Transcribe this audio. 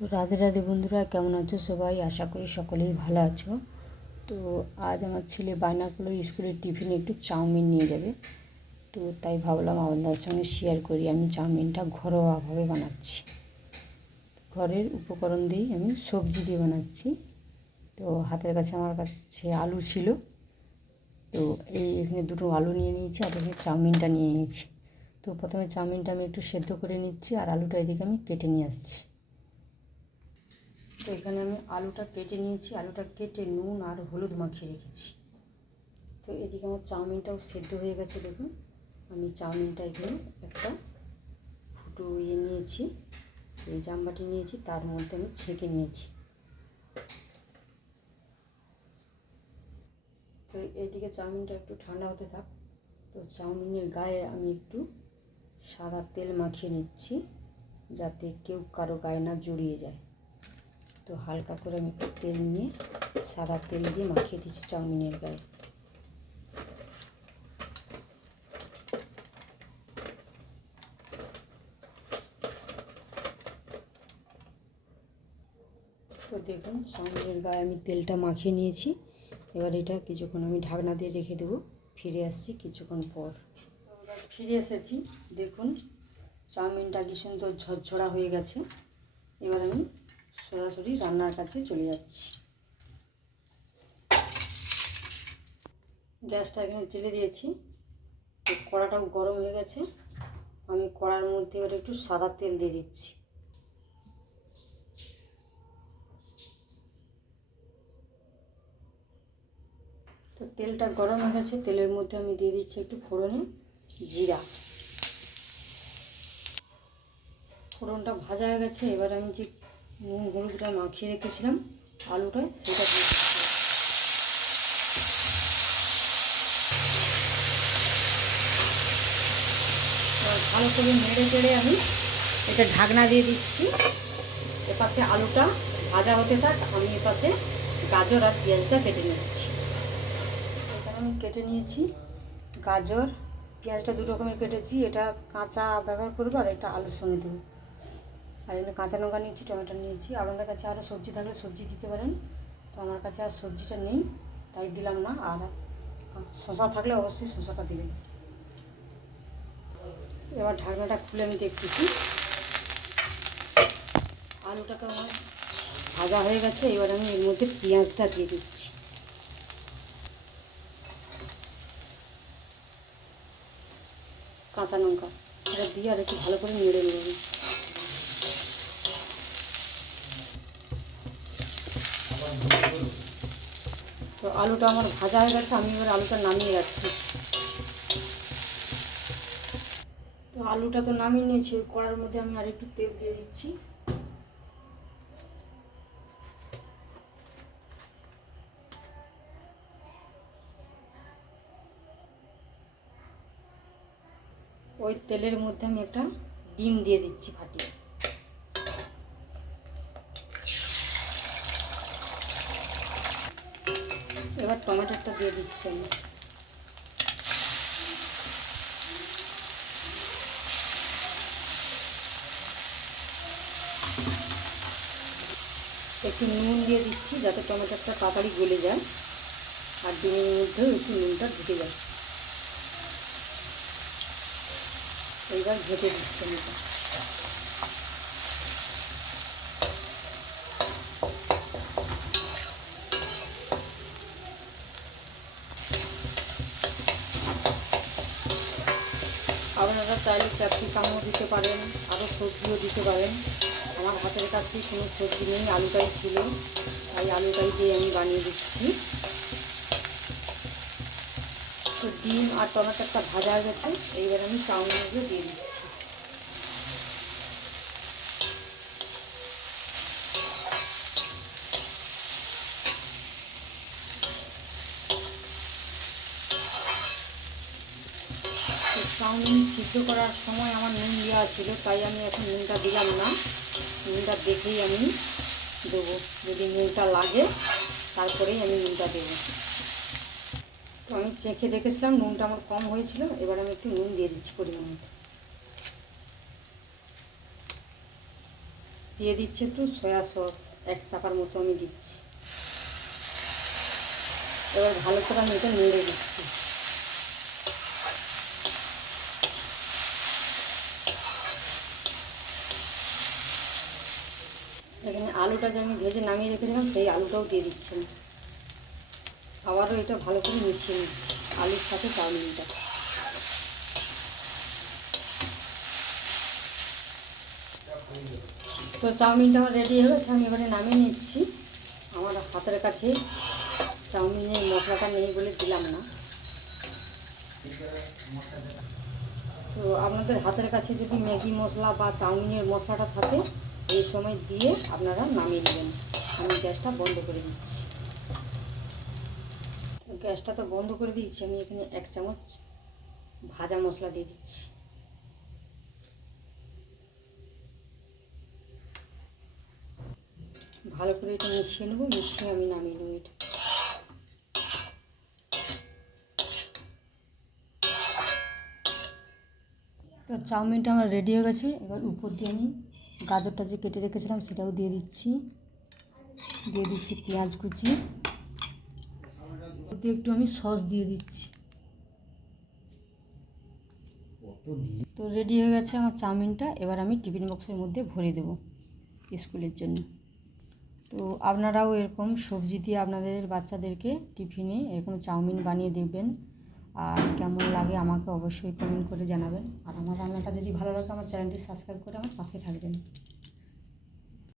তো রাধে রাধে বন্ধুরা, কেমন আছো সবাই? আশা করি সকলেই ভালো আছো। তো আজ আমার ছেলে বায়না করলো স্কুলের টিফিনে একটু চাউমিন নিয়ে যাবে। তো তাই ভাবলাম আপনাদের সঙ্গে শেয়ার করি আমি চাউমিনটা ঘরোয়াভাবে বানাচ্ছি। ঘরের উপকরণ দিয়েই আমি সবজি দিয়ে বানাচ্ছি। তো হাতের কাছে আমার কাছে আলু ছিল, তো এখানে দুটো আলু নিয়ে নিয়েছি আর এখানে চাউমিনটা নিয়ে নিয়েছি। তো প্রথমে চাউমিনটা আমি একটু সেদ্ধ করে নিচ্ছি আর আলুটা এদিকে আমি কেটে নিয়ে আসছি। তো এখানে আমি আলুটা কেটে নিয়েছি, আলুটা কেটে নুন আর হলুদ মাখিয়ে রেখেছি। তো এদিকে আমার চাউমিনটাও সেদ্ধ হয়ে গেছে। দেখুন, আমি চাউমিনটা এখানে একটা ফুটো নিয়েছি, এই জামবাটি নিয়েছি, তার মধ্যে আমি ছেঁকে নিয়েছি। তো এইদিকে চাউমিনটা একটু ঠান্ডা হতে থাক। তো চাউমিনের গায়ে আমি একটু সাদা তেল মাখিয়ে নিচ্ছি, যাতে কেউ কারো গায়ে না জড়িয়ে যায়। তো হালকা করে আমি একটু তেল নিয়ে সাদা তেল দিয়ে মাখিয়ে দিচ্ছি চাউমিনের গায়ে। তো দেখুন, চাউমিনের গায়ে আমি তেলটা মাখিয়ে নিয়েছি। এবার এটা কিছুক্ষণ আমি ঢাকনা দিয়ে রেখে দেবো। ফিরে আসছি কিছুক্ষণ পর। ফিরে এসেছি, দেখুন চাউমিনটা কি সুন্দর ঝরঝরা হয়ে গেছে। এবার আমি সরাসরি রান্নার কাছে চলে যাচ্ছি। গ্যাসটা এখানে জেলে দিয়েছি, কড়াটাও গরম হয়ে গেছে। আমি কড়ার মধ্যে এবার একটু সাদা তেল দিয়ে দিচ্ছি। তো তেলটা গরম হয়ে গেছে, তেলের মধ্যে আমি দিয়ে দিচ্ছি একটু ফোড়নে জিরা। ফোড়নটা ভাজা হয়ে গেছে। এবার আমি যে নুন হলুদটা মাখিয়ে রেখেছিলাম আলুটা, সেটা দিয়ে দিচ্ছি। ভালো করে নেড়ে চেড়ে আমি এটা ঢাকনা দিয়ে দিচ্ছি। এপাশে আলুটা ভাজা হতে থাক, আমি এপাশে গাজর আর পেঁয়াজটা কেটে নিচ্ছি। এখানে আমি কেটে নিয়েছি গাজর, পেঁয়াজটা দু রকমের কেটেছি। এটা কাঁচা ব্যবহার করবো আর একটা আলুর সঙ্গে দেবো। আর এখানে কাঁচা লঙ্কা নিয়েছি, টমেটো নিয়েছি। আপনাদের কাছে আরও সবজি থাকলে সবজি দিতে পারেন। তো আমার কাছে আর সবজিটা নেই, তাই দিলাম না। আর শসা থাকলে অবশ্যই শসাটা দিবেন। এবার ঢাকনাটা খুলে আমি দেখতেছি, আলুটা তো আমার ভাজা হয়ে গেছে। এবার আমি এর মধ্যে পেঁয়াজটা দিয়ে দিচ্ছি। কাঁচা লঙ্কা এটা দিয়ে আর একটু ভালো করে নেড়ে নেব। তো আলুটা আমার ভাজা হয়ে গেছে, আমি এবার আলুটা নামিয়ে রাখছি। তো আলুটা তো নামিয়ে নিয়েছি, ওই কড়ার মধ্যে আমি আর একটু তেল দিয়ে দিচ্ছি। ওই তেলের মধ্যে আমি একটা ডিম দিয়ে দিচ্ছি ফাটিয়ে। এবার টমেটোটা দিয়ে দিচ্ছি আমি। একটু নুন দিয়ে দিচ্ছি যাতে টমেটোটা তাড়াতাড়ি গলে যায় আর ডিমের মধ্যেও একটু নুনটা ঢুকে যায়। এইবার ভেজে দিচ্ছি এটা। আপনারা চাইলে ক্যাপসিকামও দিতে পারেন, আরও সবজিও দিতে পারেন। আমার হাতের কাছে কোনো সবজি নেই, আলুটাই ছিল, তাই আলুটাই দিয়ে আমি বানিয়ে দিচ্ছি। তো ডিম আর টমেটোটা ভাজা হয়ে গেছে, এইবার আমি চাউমিনগুলো দিয়ে দিচ্ছি। চাউমিন সিদ্ধ করার সময় আমার নুন দেওয়া ছিল, তাই আমি এখন নুনটা দিলাম না। নুনটা দেখেই আমি দেবো, যদি নুনটা লাগে তারপরেই আমি নুনটা দেবো। তো আমি চেখে দেখেছিলাম নুনটা আমার কম হয়েছিল, এবার আমি একটু নুন দিয়ে দিচ্ছি পরিমাণ মতো। দিয়ে দিচ্ছি একটু সয়া সস, 1 চাপার মতো আমি দিচ্ছি। এবার ভালো করে আমি এটা নেড়ে দিচ্ছি। এখানে আলুটা যে আমি ভেজে নামিয়ে রেখেছিলাম সেই আলুটাও দিয়ে দিচ্ছি। আবারও এটা ভালো করে মিশিয়ে নিচ্ছি আলুর সাথে চাউমিনটা। তো চাউমিনটা আমার রেডি হয়ে গেছে, আমি এবারে নামিয়ে নিচ্ছি। আমার হাতের কাছে চাউমিনের মশলাটা নেই বলে দিলাম না। তো আপনাদের হাতের কাছে যদি ম্যাগি মশলা বা চাউমিনের মশলাটা থাকে এই সময় দিয়ে আপনারা নামিয়ে নেবেন। আমি গ্যাসটা বন্ধ করে দিচ্ছি। গ্যাসটা তো বন্ধ করে দিচ্ছি। আমি এখানে 1 চামচ ভাজা মশলা দিয়ে দিচ্ছি। ভালো করে এটা মিশিয়ে নেবো, মিশিয়ে আমি নামিয়ে নেবো এটা। তো চাউমিনটা আমার রেডি হয়ে গেছে। এবার উপর দিয়ে আমি গাজরটা যে কেটে রেখেছিলাম সেটাও দিয়ে দিচ্ছি। দিয়ে দিচ্ছি পেঁয়াজ কুচি, দিয়ে একটু আমি সস দিয়ে দিচ্ছি। তো রেডি হয়ে গেছে আমার চাউমিনটা। এবার আমি টিফিন বক্সের মধ্যে ভরে দেবো স্কুলের জন্য। তো আপনারাও এরকম সবজি দিয়ে আপনাদের বাচ্চাদেরকে টিফিনে এরকম চাউমিন বানিয়ে দেখবেন, আর কেমন লাগে আমাকে অবশ্যই কমেন্ট করে জানাবেন। আর আমার রান্নাটা যদি ভালো লাগে আমার চ্যানেলটি সাবস্ক্রাইব করে আমার পাশে থাকবেন।